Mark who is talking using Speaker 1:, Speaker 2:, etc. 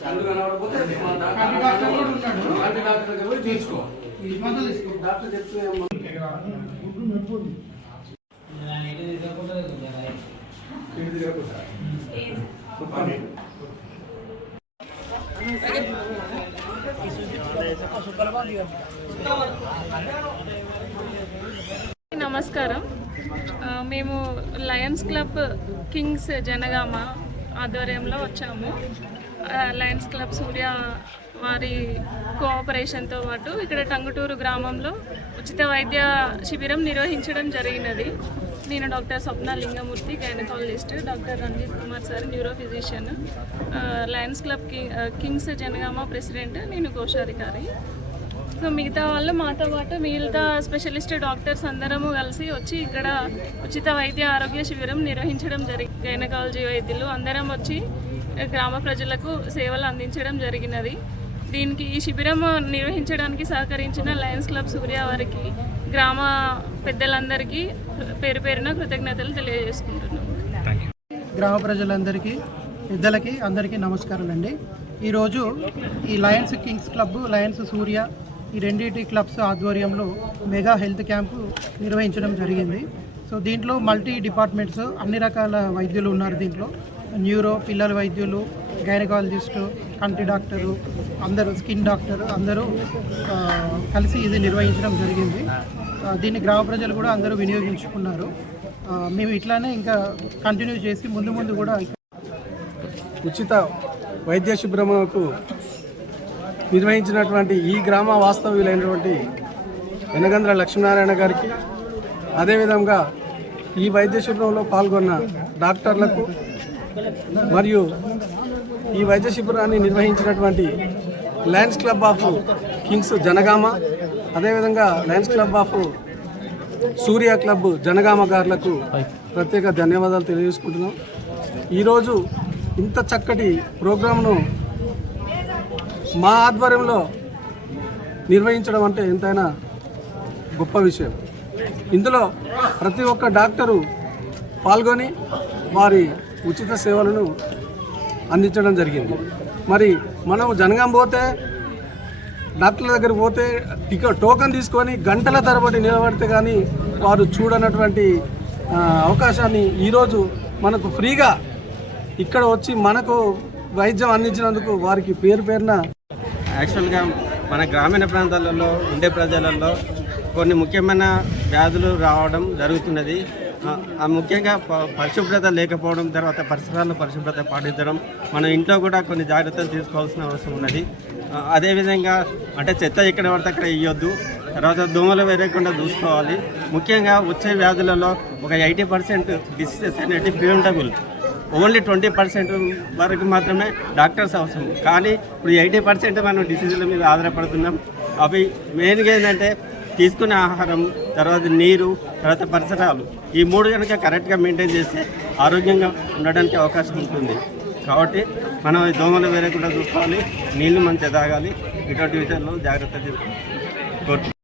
Speaker 1: కళ్ళు కనబడకపోతే మా డాక్టర్ కంటి డాక్టర్ దగ్గర పోయి తీసుకో. డాక్టర్ చెప్తే
Speaker 2: నమస్కారం. మేము లయన్స్ క్లబ్ కింగ్స్ జనగామ ఆధ్వర్యంలో వచ్చాము. లయన్స్ క్లబ్ సూర్య వారి కోఆపరేషన్తో పాటు ఇక్కడ టంగుటూరు గ్రామంలో ఉచిత వైద్య శిబిరం నిర్వహించడం జరిగినది. నేను doctor Swapna Lingamurthy gynaecologist doctor Ranjith Kumar sir neuro physician Lions క్లబ్కి కింగ్స్ జనగామ ప్రెసిడెంట్ నేను కోశాధికారి. సో మిగతా వాళ్ళు మాతో పాటు మిగతా స్పెషలిస్ట్ డాక్టర్స్ అందరము కలిసి వచ్చి ఇక్కడ ఉచిత వైద్య ఆరోగ్య శిబిరం నిర్వహించడం జరిగి గైనకాలజీ వైద్యులు అందరం వచ్చి గ్రామ ప్రజలకు సేవలు అందించడం జరిగినది. దీనికి ఈ శిబిరం నిర్వహించడానికి సహకరించిన లయన్స్ క్లబ్ సూర్య వారికి గ్రామ పెద్దలందరికీ పేరు పేరున కృతజ్ఞతలు తెలియజేసుకుంటున్నాము
Speaker 3: గ్రామ ప్రజలందరికీ పెద్దలకి అందరికీ నమస్కారం అండి ఈరోజు ఈ Lions Kings Club Lions Surya ఈ రెండింటి క్లబ్స్ ఆధ్వర్యంలో మెగా హెల్త్ క్యాంపు నిర్వహించడం జరిగింది. సో దీంట్లో మల్టీ డిపార్ట్మెంట్స్ అన్ని రకాల వైద్యులు ఉన్నారు దీంట్లో. న్యూరో పిల్లల వైద్యులు గైనకాలజిస్టు కంటి డాక్టరు అందరూ స్కిన్ డాక్టర్ అందరూ కలిసి ఇది నిర్వహించడం జరిగింది. దీన్ని గ్రామ ప్రజలు కూడా అందరూ వినియోగించుకున్నారు. మేము ఇట్లానే ఇంకా కంటిన్యూ చేసి ముందు ముందు కూడా
Speaker 4: ఉచిత వైద్య శుభ్రమకు నిర్వహించినటువంటి ఈ గ్రామ వాస్తవ్యులైనటువంటి వెనగంద్ర లక్ష్మీనారాయణ గారికి అదేవిధంగా ఈ వైద్య శిబిరంలో పాల్గొన్న డాక్టర్లకు మరియు ఈ వైద్య శిబిరాన్ని నిర్వహించినటువంటి Lions Club of Kings Janagama అదేవిధంగా Lions Club of Surya Club Janagama గారులకు ప్రత్యేక ధన్యవాదాలు తెలియజేసుకుంటున్నాం. ఈరోజు ఇంత చక్కటి ప్రోగ్రాంను మా ఆధ్వర్యంలో నిర్వహించడం అంటే ఎంతైనా గొప్ప విషయం. ఇందులో ప్రతి ఒక్క డాక్టరు పాల్గొని వారి ఉచిత సేవలను అందించడం జరిగింది. మరి మనం జనగాం పోతే డాక్టర్ల దగ్గర పోతే టికెట్ టోకెన్ తీసుకొని గంటల తరబడి నిలబడితే కానీ వారు చూడనటువంటి అవకాశాన్ని ఈరోజు మనకు ఫ్రీగా ఇక్కడ వచ్చి మనకు వైద్యం అందించినందుకు వారికి పేరు పేరున
Speaker 5: యాక్చువల్గా మన గ్రామీణ ప్రాంతాలలో ఉండే ప్రజలలో కొన్ని ముఖ్యమైన వ్యాధులు రావడం జరుగుతున్నది. ముఖ్యంగా ప- పరిశుభ్రత లేకపోవడం తర్వాత పరిసరాలను పరిశుభ్రత పాటించడం మన ఇంట్లో కూడా కొన్ని జాగ్రత్తలు తీసుకోవాల్సిన అవసరం ఉన్నది. అదేవిధంగా అంటే చెత్త ఎక్కడ పడితే అక్కడ వేయొద్దు తర్వాత దోమలు వేరేకుండా చూసుకోవాలి. ముఖ్యంగా వచ్చే వ్యాధులలో ఒక ఎయిటీ పర్సెంట్ డిసీజెస్ అనేవి ప్రివెంటబుల్ ఓన్లీ ట్వంటీ పర్సెంట్ వరకు మాత్రమే డాక్టర్స్ అవసరం. కానీ ఇప్పుడు ఎయిటీ పర్సెంట్ మనం డిసీజుల మీద ఆధారపడుతున్నాం. అవి మెయిన్గా ఏంటంటే తీసుకునే ఆహారం తర్వాత నీరు తర్వాత పరిసరాలు ఈ మూడు కనుక కరెక్ట్గా మెయింటైన్ చేస్తే ఆరోగ్యంగా ఉండడానికి అవకాశం ఉంటుంది. కాబట్టి మనం దోమలు వేరే కూడా చూసుకోవాలి నీళ్ళు మంచిగా తాగాలి. ఇటువంటి విషయాల్లో జాగ్రత్త తీసుకోవాలి